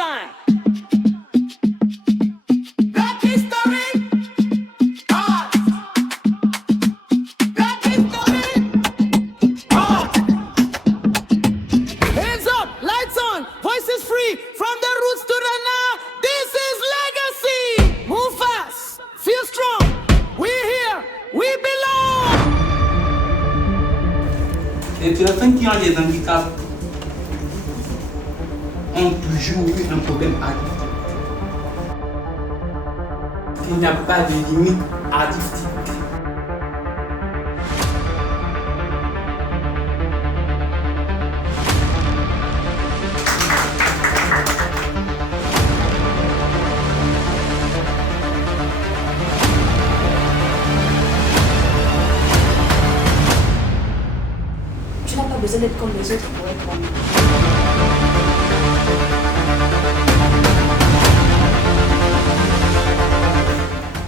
sunshine. Les personnes qui ont des handicaps ont toujours eu un problème addictif. Il n'y a pas de limite artistique. Tu n'as pas besoin d'être comme les autres pour être toi.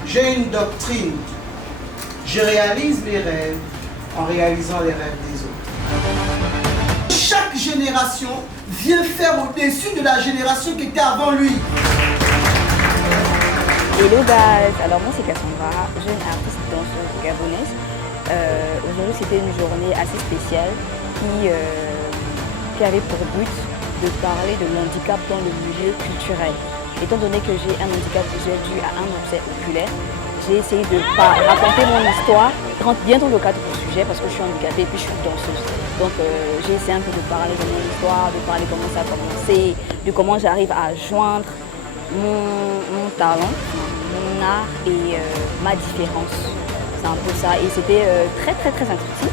J'ai une doctrine. Je réalise mes rêves en réalisant les rêves des autres. Chaque génération vient faire au-dessus de la génération qui était avant lui. Hello guys, alors moi c'est Cassandra, jeune artiste danseuse gabonaise. Aujourd'hui c'était une journée assez spéciale qui avait pour but de parler de l'handicap dans le milieu culturel. Étant donné que j'ai un handicap visuel dû à un objet oculaire, j'ai essayé de raconter mon histoire, je rentre bien dans le cadre du sujet parce que je suis handicapée et puis je suis danseuse. Donc j'ai essayé un peu de parler de mon histoire, de parler comment ça a commencé, de comment j'arrive à joindre mon talent, mon art et ma différence. C'est un peu ça et c'était très instructif.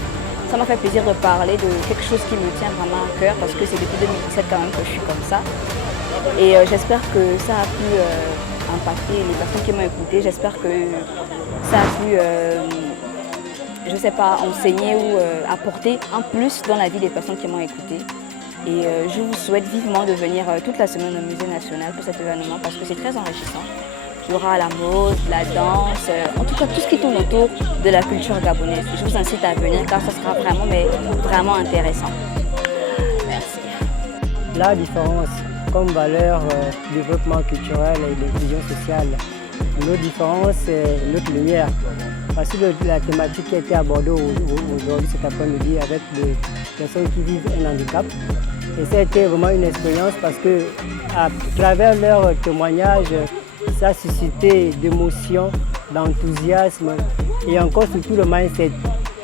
Ça m'a fait plaisir de parler de quelque chose qui me tient vraiment à cœur parce que c'est depuis 2017 quand même que je suis comme ça. Et j'espère que ça a pu impacter les personnes qui m'ont écouté. J'espère que ça a pu, je sais pas, enseigner ou apporter un plus dans la vie des personnes qui m'ont écouté. Et je vous souhaite vivement de venir toute la semaine au Musée National pour cet événement parce que c'est très enrichissant. Il y aura la mode, la danse, en tout cas tout ce qui tourne autour de la culture gabonaise. Je vous incite à venir car ce sera vraiment intéressant. Merci. La différence comme valeur développement culturel et l'inclusion sociale. Notre différence, c'est notre lumière. Parce que la thématique qui a été abordée aujourd'hui cet après-midi avec des personnes qui vivent un handicap. Et ça a été vraiment une expérience parce que à travers leur témoignage, ça a suscité d'émotions, d'enthousiasme et encore surtout le mindset.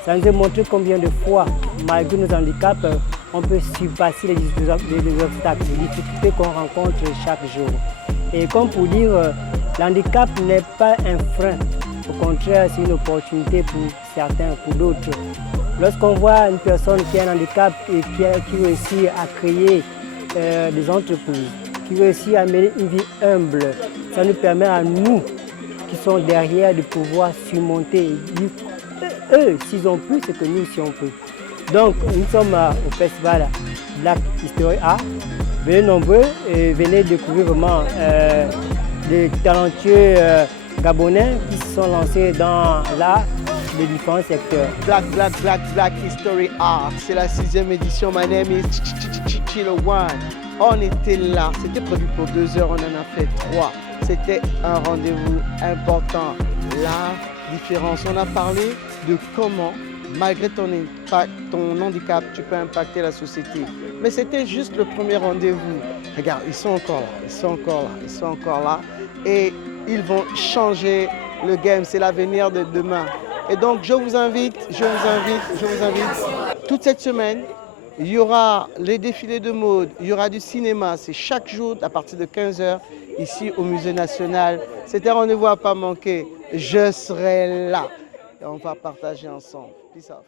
Ça nous a montré combien de fois, malgré nos handicaps, on peut surpasser les obstacles, les difficultés qu'on rencontre chaque jour. Et comme pour dire, l'handicap n'est pas un frein. Au contraire, c'est une opportunité pour certains, pour d'autres. Lorsqu'on voit une personne qui a un handicap et qui réussit à créer des entreprises, qui réussit à mener une vie humble, ça nous permet à nous qui sont derrière de pouvoir surmonter. Eux, s'ils ont pu, c'est que nous aussi on peut. Donc nous sommes au festival Black History Art. Venez nombreux et venez découvrir vraiment des talentueux gabonais qui se sont lancés dans l'art de différents secteurs. Black History Art, c'est la 6e édition. My name is Chilo One. On était là, c'était prévu pour 2 heures, on en a fait 3. C'était un rendez-vous important. La différence, on a parlé de comment, malgré ton handicap, tu peux impacter la société. Mais c'était juste le premier rendez-vous. Regarde, ils sont encore là, ils sont encore là, ils sont encore là. Et ils vont changer le game, c'est l'avenir de demain. Et donc, je vous invite, toute cette semaine, il y aura les défilés de mode, il y aura du cinéma, c'est chaque jour à partir de 15 h ici au Musée National. C'est un rendez-vous à ne pas manquer, je serai là et on va partager ensemble. Peace out.